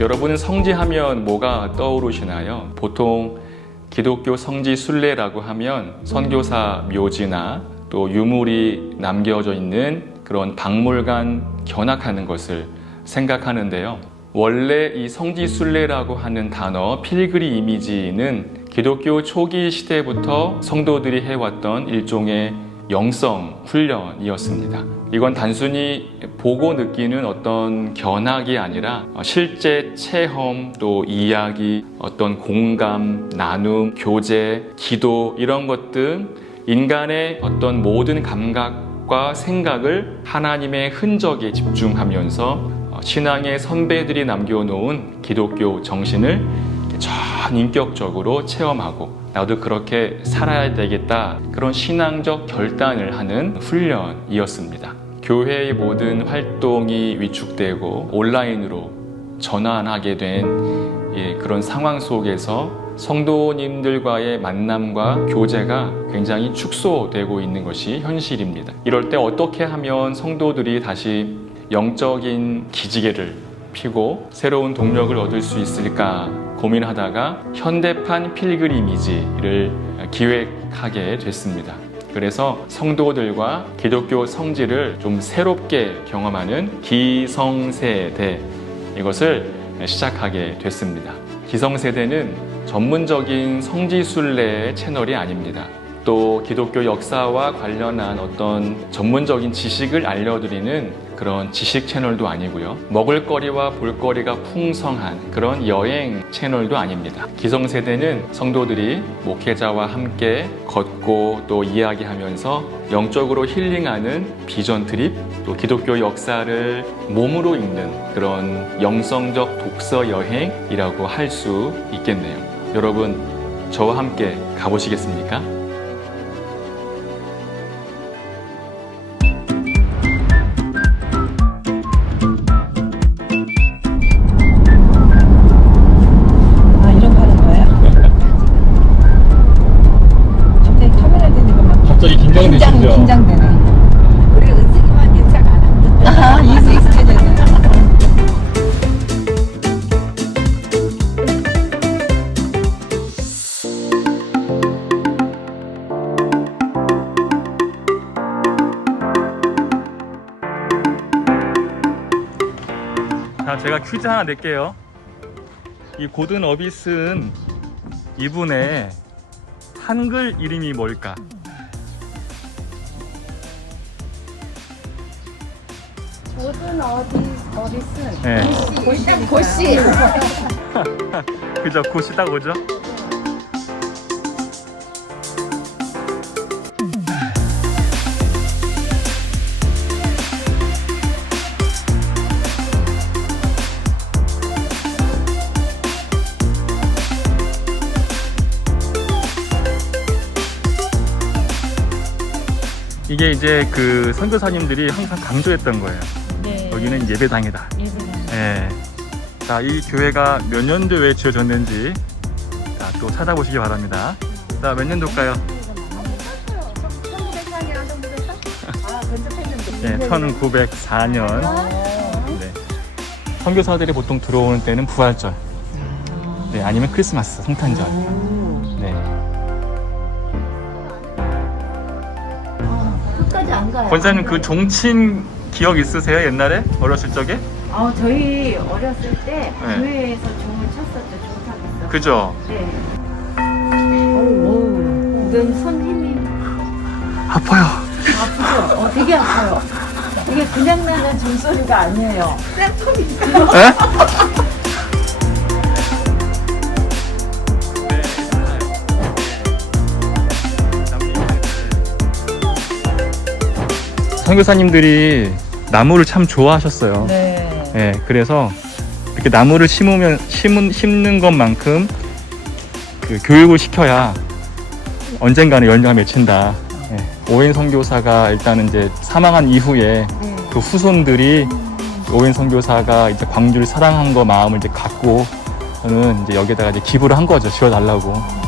여러분은 성지하면 뭐가 떠오르시나요? 보통 기독교 성지 순례라고 하면 선교사 묘지나 또 유물이 남겨져 있는 그런 박물관 견학하는 것을 생각하는데요. 원래 이 성지 순례라고 하는 단어 필그리 이미지는 기독교 초기 시대부터 성도들이 해왔던 일종의 영성 훈련이었습니다. 이건 단순히 보고 느끼는 어떤 견학이 아니라 실제 체험, 또 이야기, 어떤 공감, 나눔, 교제, 기도 이런 것들 인간의 어떤 모든 감각과 생각을 하나님의 흔적에 집중하면서 신앙의 선배들이 남겨놓은 기독교 정신을 전인격적으로 체험하고 나도 그렇게 살아야 되겠다, 그런 신앙적 결단을 하는 훈련이었습니다. 교회의 모든 활동이 위축되고 온라인으로 전환하게 된 그런 상황 속에서 성도님들과의 만남과 교제가 굉장히 축소되고 있는 것이 현실입니다. 이럴 때 어떻게 하면 성도들이 다시 영적인 기지개를 피고 새로운 동력을 얻을 수 있을까 고민하다가 현대판 필그리미지를 기획하게 됐습니다. 그래서 성도들과 기독교 성지를 좀 새롭게 경험하는 기성세대, 이것을 시작하게 됐습니다. 기성세대는 전문적인 성지순례 채널이 아닙니다. 또 기독교 역사와 관련한 어떤 전문적인 지식을 알려드리는 그런 지식 채널도 아니고요. 먹을거리와 볼거리가 풍성한 그런 여행 채널도 아닙니다. 기성세대는 성도들이 목회자와 함께 걷고 또 이야기하면서 영적으로 힐링하는 비전 트립, 또 기독교 역사를 몸으로 읽는 그런 영성적 독서 여행이라고 할 수 있겠네요. 여러분, 저와 함께 가보시겠습니까? 긴장되네. 우리 은식이만 괜찮아. 아, 익숙해졌네. 자, 제가 퀴즈 하나 낼게요. 이 고든 어비스는 이분의 한글 이름이 뭘까? 고든 어디슨? 네. 고씨. 그죠? 고시 딱 오죠? 이게 이제 그 선교사님들이 항상 강조했던 거예요. 네. 여기는 예배당이다. 예. 자, 이 교회가 몇 년도에 지어졌는지 자, 또 찾아보시기 바랍니다. 자, 몇 년도일까요? 1904년 정도 됐어? 아, 근접했는데. 네, 1904년. 네. 선교사들이 보통 들어오는 때는 부활절, 네, 아니면 크리스마스, 성탄절. 네. 끝까지 안 가요. 권사님 그 종친 기억 있으세요? 옛날에 어렸을 적에? 저희 어렸을 때 네. 교회에서 종을 쳤었죠. 종탑에서. 그죠? 네. 오, 손 힘이 아파요. 아프죠? 되게 아파요. 이게 그냥 나는 종소리가 아니에요. 쌤통이 있어요. 에? 선교사님들이 나무를 참 좋아하셨어요. 네. 네, 그래서 이렇게 나무를 심는 것만큼 그 교육을 시켜야 언젠가는 연장을 맺힌다. 네, 오웬 선교사가 일단은 이제 사망한 이후에 그 후손들이 오웬 선교사가 이제 광주를 사랑한 거 마음을 이제 갖고 저는 이제 여기다가 이제 기부를 한 거죠. 지어달라고.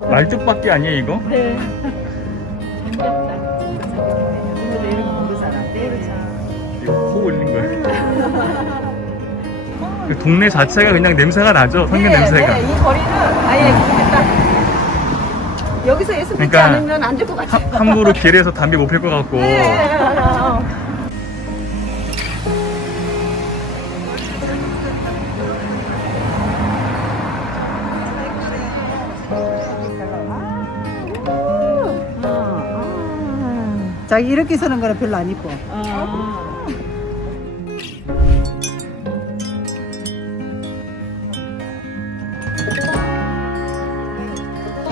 말뚝박기 아니에요 이거? 네. 생겼다. 근데 이런 공부 잘한대. 이거 코 올린 거예요. 그 동네 자체가 그냥 냄새가 나죠? 성경 냄새가. 네, 이 거리는 아예 딱 여기서 예수 믿지 그러니까 않으면 안 될 것 같아요. 함부로 길에서 담배 못 필 것 같고. 네. 자기 이렇게 서는 거는 별로 안 이뻐.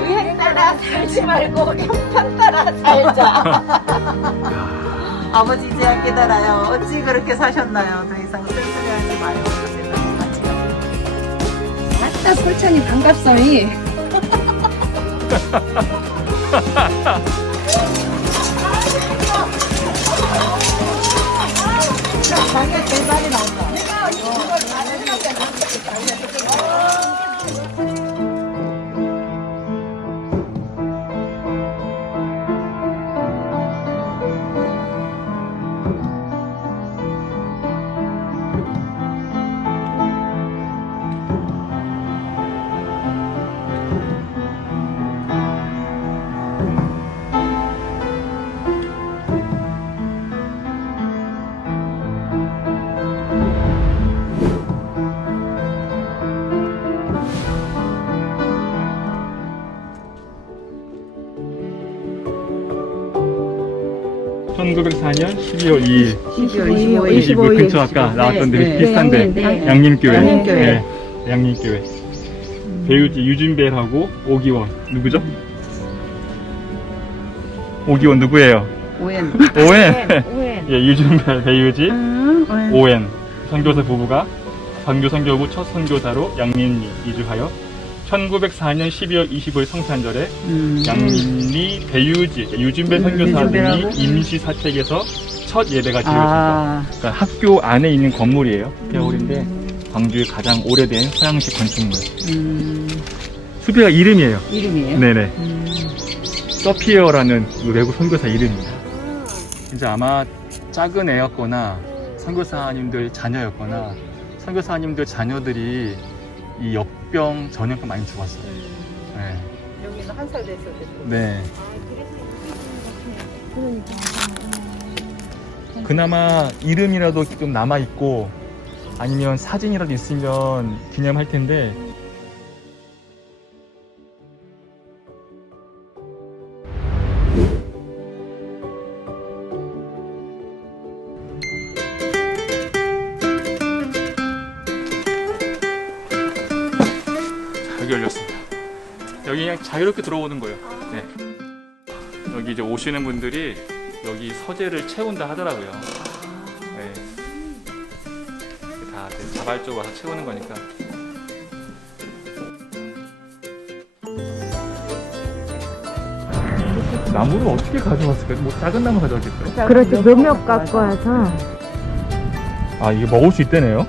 유행 따라 살지 말고 형편 따라 살자. 아버지 이제 안 깨달아요. 어찌 그렇게 사셨나요? 더 이상 쓸쓸해하지 마요. 아따 솔찬이 반갑소이. 자기가 제일 많이 나온다. (1904년 12월 2일) 25일 근처 아까 나왔던 데 네. 비슷한데 네. 양림교회. 양림교회. 네, 양림교회. 배우지 유진벨하고 오기원 누구죠? 오기원 누구예요? 오엔. 오웬. 오웬. 예, 유진벨 배우지 오엔. 오웬 선교사 부부가 광교 선교부 첫 선교사로 양림리 이주하여 1904년 12월 25일 성탄절에 양림리 배유지 유진배 선교사 등이 유진배라고? 임시 사택에서 첫 예배가 지어집니다. 아, 그러니까 학교 안에 있는 건물이에요. 개월인데 광주의 가장 오래된 서양식 건축물. 수비가 이름이에요. 이름이에요? 네네. 서피어라는 그 외국 선교사 이름입니다. 이제 아마 작은 애였거나 선교사님들 자녀였거나 선교사님들 자녀들이 이 역병 전염병 많이 죽었어요. 네. 여기는 한 살 됐을 때. 네. 그나마 이름이라도 좀 남아 있고 아니면 사진이라도 있으면 기념할 텐데. 여기 열렸습니다. 여기 그냥 자유롭게 들어오는 거예요. 네. 여기 이제 오시는 분들이 여기 서재를 채운다 하더라고요. 네. 다 이제 자발적으로 와서 채우는 거니까. 나무를 어떻게 가져왔을까요? 뭐 작은 나무 가져왔겠어요? 그렇죠. 몇몇 갖고 와서. 아, 이게 먹을 수 있다네요.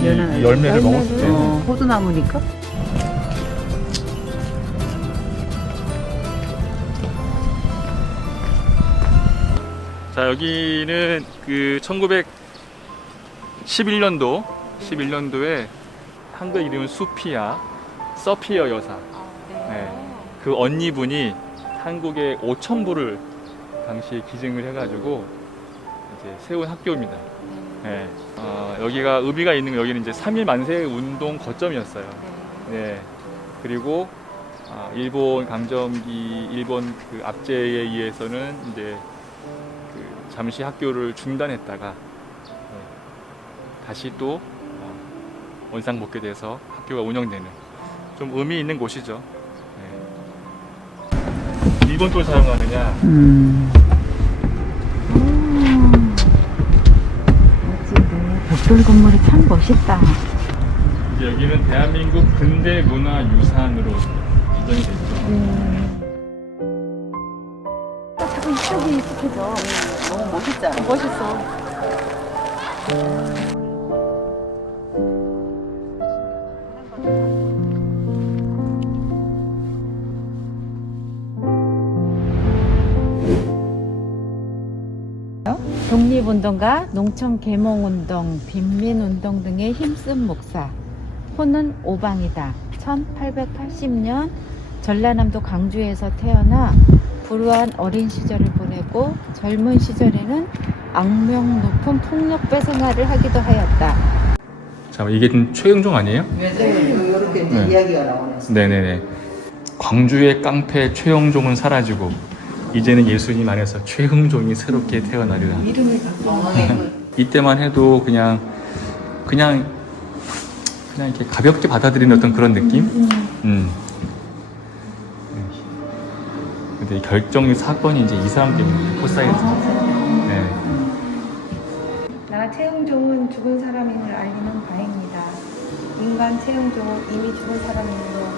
이 열매를 먹을 수 있대요. 호두나무니까? 자, 여기는 그 1911년도에 한글 이름은 수피아, 서피어 여사. 네. 그 언니분이 한국에 5,000부를 당시에 기증을 해가지고 이제 세운 학교입니다. 네. 여기가 의미가 있는 건 여기는 이제 3.1 만세 운동 거점이었어요. 네. 그리고 일본 강점기 일본 그 압제에 의해서는 이제 그 잠시 학교를 중단했다가 다시 또 원상복귀돼서 학교가 운영되는 좀 의미 있는 곳이죠. 네. 일본 돌 사용하느냐? 벽돌 건물이 참 멋있다. 이제 여기는 대한민국 근대 문화 유산으로 지정이 돼 있죠. 자꾸 이쪽이 익숙해져. 너무 멋있잖아. 멋있어. 독립운동가, 농촌계몽운동, 빈민운동 등에 힘쓴 목사. 호는 오방이다. 1880년 전라남도 광주에서 태어나 불우한 어린 시절을 보내고 젊은 시절에는 악명 높은 폭력배 생활을 하기도 하였다. 자, 이게 좀 최응종 아니에요? 네, 이렇게 이제 네. 이야기가 나오네. 네네네. 광주의 깡패 최영종은 사라지고 이제는 예수님 안에서 최흥종이 새롭게 태어나리라. 이름을 바꾸는 이때만 해도 그냥 이렇게 가볍게 받아들이는 어떤 그런 느낌? 근데 결정의 사건이 이제 이 사람 때문에 포사이에서. 네. 나 최영종은 죽은 사람임을 알리는 바입니다. 인간 최영종은 이미 죽은 사람이므로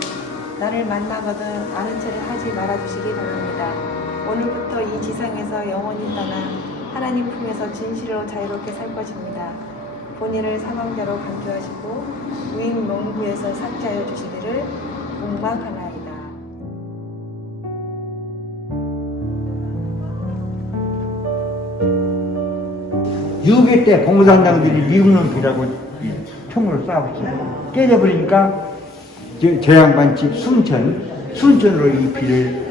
나를 만나거든 아는 체를 하지 말아주시기 바랍니다. 오늘부터 이 지상에서 영원히 떠나 하나님 품에서 진실로 자유롭게 살 것입니다. 본인을 사망자로 간주하시고 무인 몽구에서 삭제하여 주시기를 목막하나이다. 유교 때 공산당들이 미국놈 비라고 총으로 쏴붙여 깨져버리니까 저 양반 집 순천으로 이 비를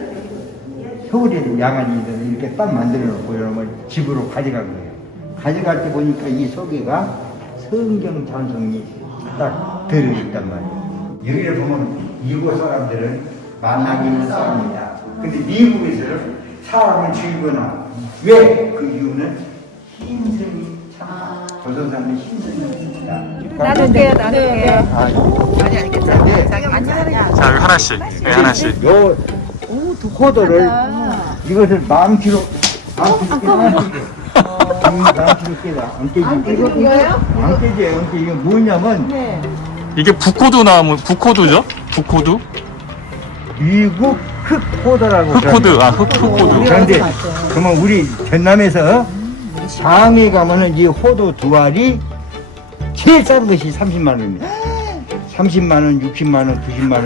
서울에 양안이 이렇게 딱 만들어 놓고 이러면 집으로 가져간 거예요. 가져갈 때 보니까 이 속에가 성경 찬송이 딱 들어있단 말이에요. 여기를 보면 미국 사람들은 만나기는 싸웁니다. 근데 미국에서는 사람을 죽이거나 왜? 그 이유는 흰색이 참 조선사람의 흰색입니다. 나눌게요, 나눌게요. 아니, 괜찮아. 아니야. 자, 여기 하나씩. 네, 하나씩. 요 포도를 이것을 망치로 깨다 안 깨지. 이거예요? 안 깨지. 이게 뭐냐면 이게 북호두 나무, 북호두죠? 북호두? 미국 흑포도라고. 흑호두, 흑호두. 그런데 그러면 우리 전남에서 상해 가면은 이 호두 두 알이 제일 싼 것이 30만 원입니다. 30만 원, 60만 원, 90만 원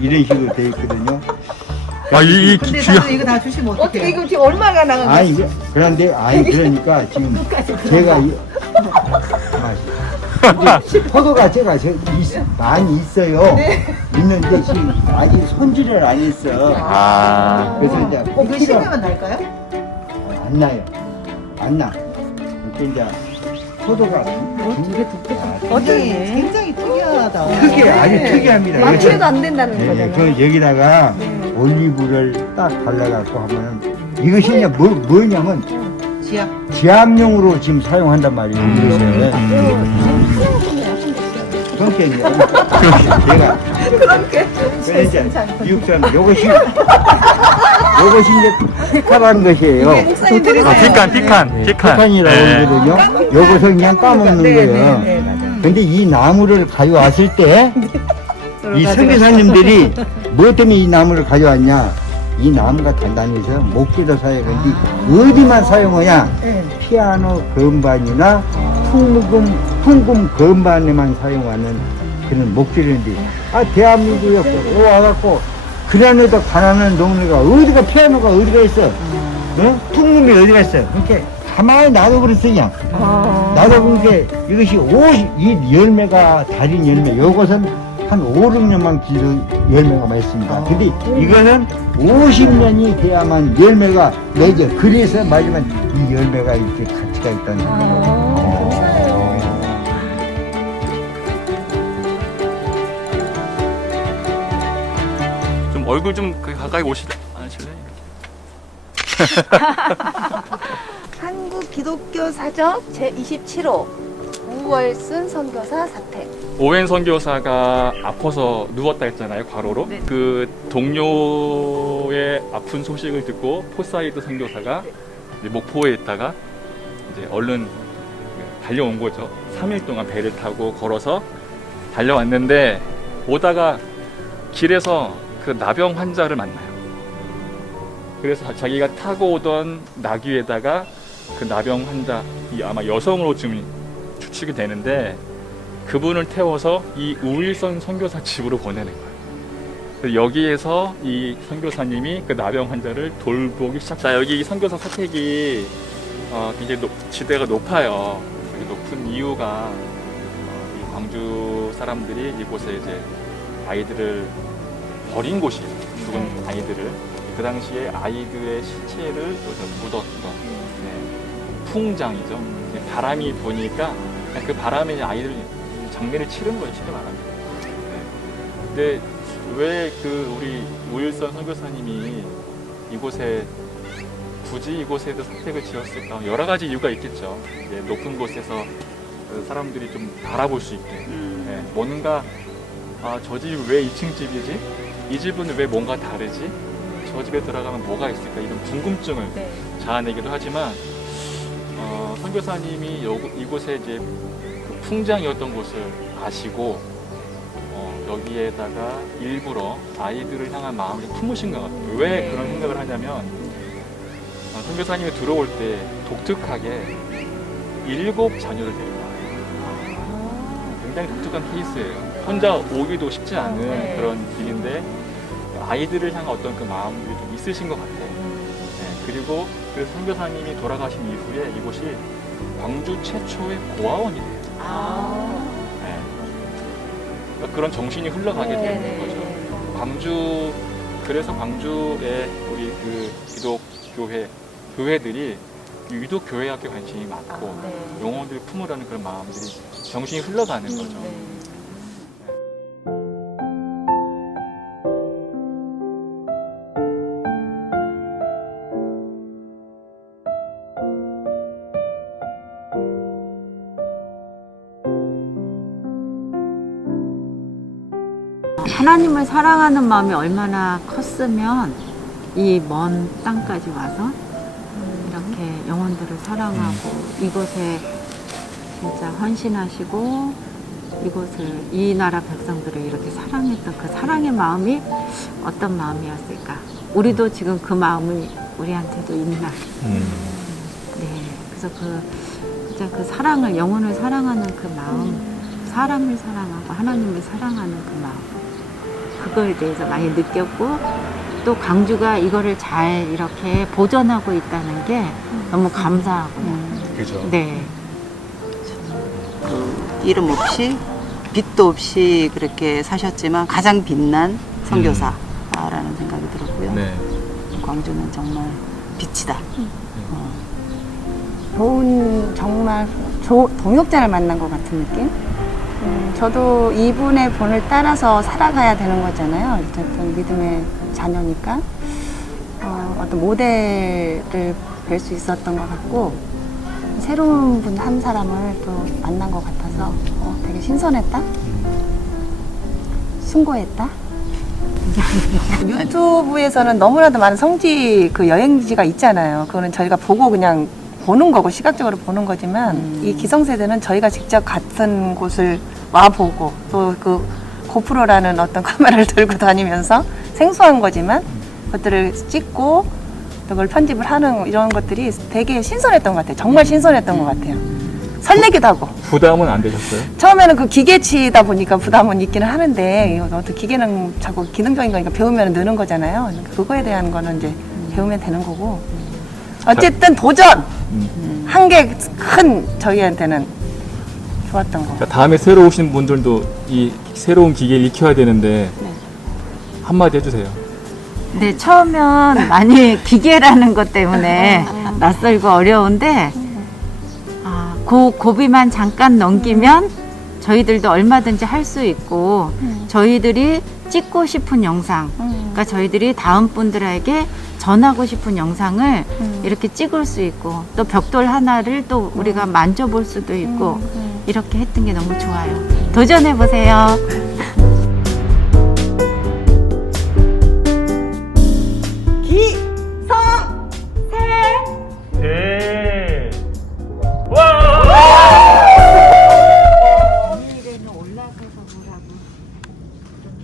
이런 식으로 돼 있거든요. 이 근데 귀한. 나도 이거 다 주시면 어떡해요? 이거 지금 얼마가 나간 거야? 아니 그런데 그러니까 지금 제가 근데 포도가 제가 많이 있어요. 있는데 지금 아직 손질을 안 했어. 그래서 이제 이거 꼭지가 심으면 날까요? 안 나요. 안 나. 그러니까 이제 포도가 굉장히 특이하다. 아주 특이합니다. 망치해도 안 된다는 예, 거잖아요. 그 여기다가 올리브를 딱 발라갖고 하면은 이것이 이제 뭐냐면 지압. 지압용으로 지금 사용한단 말이에요. 그래서 그렇게 이제 제가 그래 이제 미국 사람 요것이 이제 피카라는 것이에요. 피칸. 피칸이라고 그러거든요. 요것을 그냥 까먹는 거예요. 근데 이 나무를 가져왔을 때 이 선교사님들이 뭐 때문에 이 나무를 가져왔냐? 이 나무가 단단해서 목재도 사용하는데 어디만 사용하냐? 피아노 건반이나 풍금 건반에만 사용하는 그런 목재인데 대한민국에 와갖고 그란에도 가난한 동네가 어디가 피아노가 어디가 있어? 풍금이 어디가 있어? 그렇게 가만히 놔둬버렸어 그냥. 놔둬보니까 이것이 이 열매가 달인 열매 요것은 한 5, 6년만 길러 열매가 맺습니다. 근데 이거는 50년이 돼야만 열매가 맺어. 그래서 마지막 이 열매가 이렇게 가치가 있다는 거예요. 좀 얼굴 좀 가까이 오실래? 한국 기독교 사적 제27호 우월순 선교사 사태. 오웬 선교사가 아파서 누웠다 했잖아요, 과로로. 그 동료의 아픈 소식을 듣고 포사이드 선교사가 이제 목포에 있다가 이제 얼른 달려온 거죠. 3일 동안 배를 타고 걸어서 달려왔는데 오다가 길에서 그 나병 환자를 만나요. 그래서 자기가 타고 오던 나귀에다가 그 나병 환자, 아마 여성으로 지금 추측이 되는데 그분을 태워서 이 우일선 선교사 집으로 보내는 거예요. 그래서 여기에서 이 선교사님이 그 나병 환자를 돌보기 시작. 자, 여기 이 선교사 사택이 굉장히 지대가 높아요. 여기 높은 이유가 이 광주 사람들이 이곳에 이제 아이들을 버린 곳이에요. 죽은 아이들을. 그 당시에 아이들의 시체를 묻었던 풍장이죠. 바람이 부니까 그 바람에 이제 아이들 장례를 치른 거예요. 쉽게 말하면. 근데 왜 그 우리 우일선 선교사님이 이곳에 굳이 이곳에도 선택을 지었을까? 여러 가지 이유가 있겠죠. 높은 곳에서 사람들이 좀 바라볼 수 있게. 뭔가 저 집이 왜 2층 집이지? 이 집은 왜 뭔가 다르지? 저 집에 들어가면 뭐가 있을까? 이런 궁금증을 자아내기도 하지만 선교사님이 이곳에 이제 그 풍장이었던 곳을 아시고 여기에다가 일부러 아이들을 향한 마음을 품으신 것 같아요. 왜 그런 생각을 하냐면 선교사님이 들어올 때 독특하게 7 자녀를 데리고 와요. 굉장히 독특한 케이스예요. 혼자 오기도 쉽지 않은 그런 길인데 아이들을 향한 어떤 그 마음들이 좀 있으신 것 같아요. 그리고 그래서 선교사님이 돌아가신 이후에 이곳이 광주 최초의 고아원이 돼요. 그러니까 그런 정신이 흘러가게 되는 거죠. 그래서 광주에 우리 그 기독 교회들이 유독 교회학교 관심이 많고 영혼들을 품으라는 그런 마음들이 정신이 흘러가는 거죠. 하나님을 사랑하는 마음이 얼마나 컸으면 이 먼 땅까지 와서 이렇게 영혼들을 사랑하고 이곳에 진짜 헌신하시고 이곳을 이 나라 백성들을 이렇게 사랑했던 그 사랑의 마음이 어떤 마음이었을까? 우리도 지금 그 마음이 우리한테도 있나? 그래서 그 사랑을 영혼을 사랑하는 그 마음, 사람을 사랑하고 하나님을 사랑하는 그 마음. 그거에 대해서 많이 느꼈고 또 광주가 이거를 잘 이렇게 보존하고 있다는 게 너무 감사하고요. 그죠. 네. 이름 없이 빛도 없이 그렇게 사셨지만 가장 빛난 선교사라는 생각이 들었고요. 광주는 정말 빛이다. 좋은 정말 동역자를 만난 것 같은 느낌? 저도 이분의 본을 따라서 살아가야 되는 거잖아요. 어쨌든 믿음의 자녀니까 어떤 모델을 뵐 수 있었던 것 같고 새로운 분 한 사람을 또 만난 것 같아서 되게 신선했다. 숭고했다. 유튜브에서는 너무나도 많은 성지 그 여행지가 있잖아요. 그거는 저희가 보고 그냥 보는 거고 시각적으로 보는 거지만 이 기성세대는 저희가 직접 같은 곳을 와보고 또 그 고프로라는 어떤 카메라를 들고 다니면서 생소한 거지만 그것들을 찍고 또 그걸 편집을 하는 이런 것들이 되게 신선했던 것 같아요. 정말 신선했던 것 같아요. 설레기도 하고. 부담은 안 되셨어요? 처음에는 그 기계치다 보니까 부담은 있기는 하는데 이거 어떤 기계는 자꾸 기능적인 거니까 배우면 느는 거잖아요. 그러니까 그거에 대한 거는 이제 배우면 되는 거고 어쨌든 도전! 한 게 큰 저희한테는 좋았던 거. 다음에 새로 오신 분들도 이 새로운 기계를 익혀야 되는데 한마디 해주세요. 네, 처음엔 많이 기계라는 것 때문에 낯설고 어려운데 그 고비만 잠깐 넘기면 저희들도 얼마든지 할 수 있고 저희들이 찍고 싶은 영상, 그러니까 저희들이 다음 분들에게 전하고 싶은 영상을 이렇게 찍을 수 있고 또 벽돌 하나를 또 우리가 만져볼 수도 있고 이렇게 했던 게 너무 좋아요. 도전해보세요. 네. 내일에는 올라가서 보라고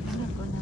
그러는 거구나.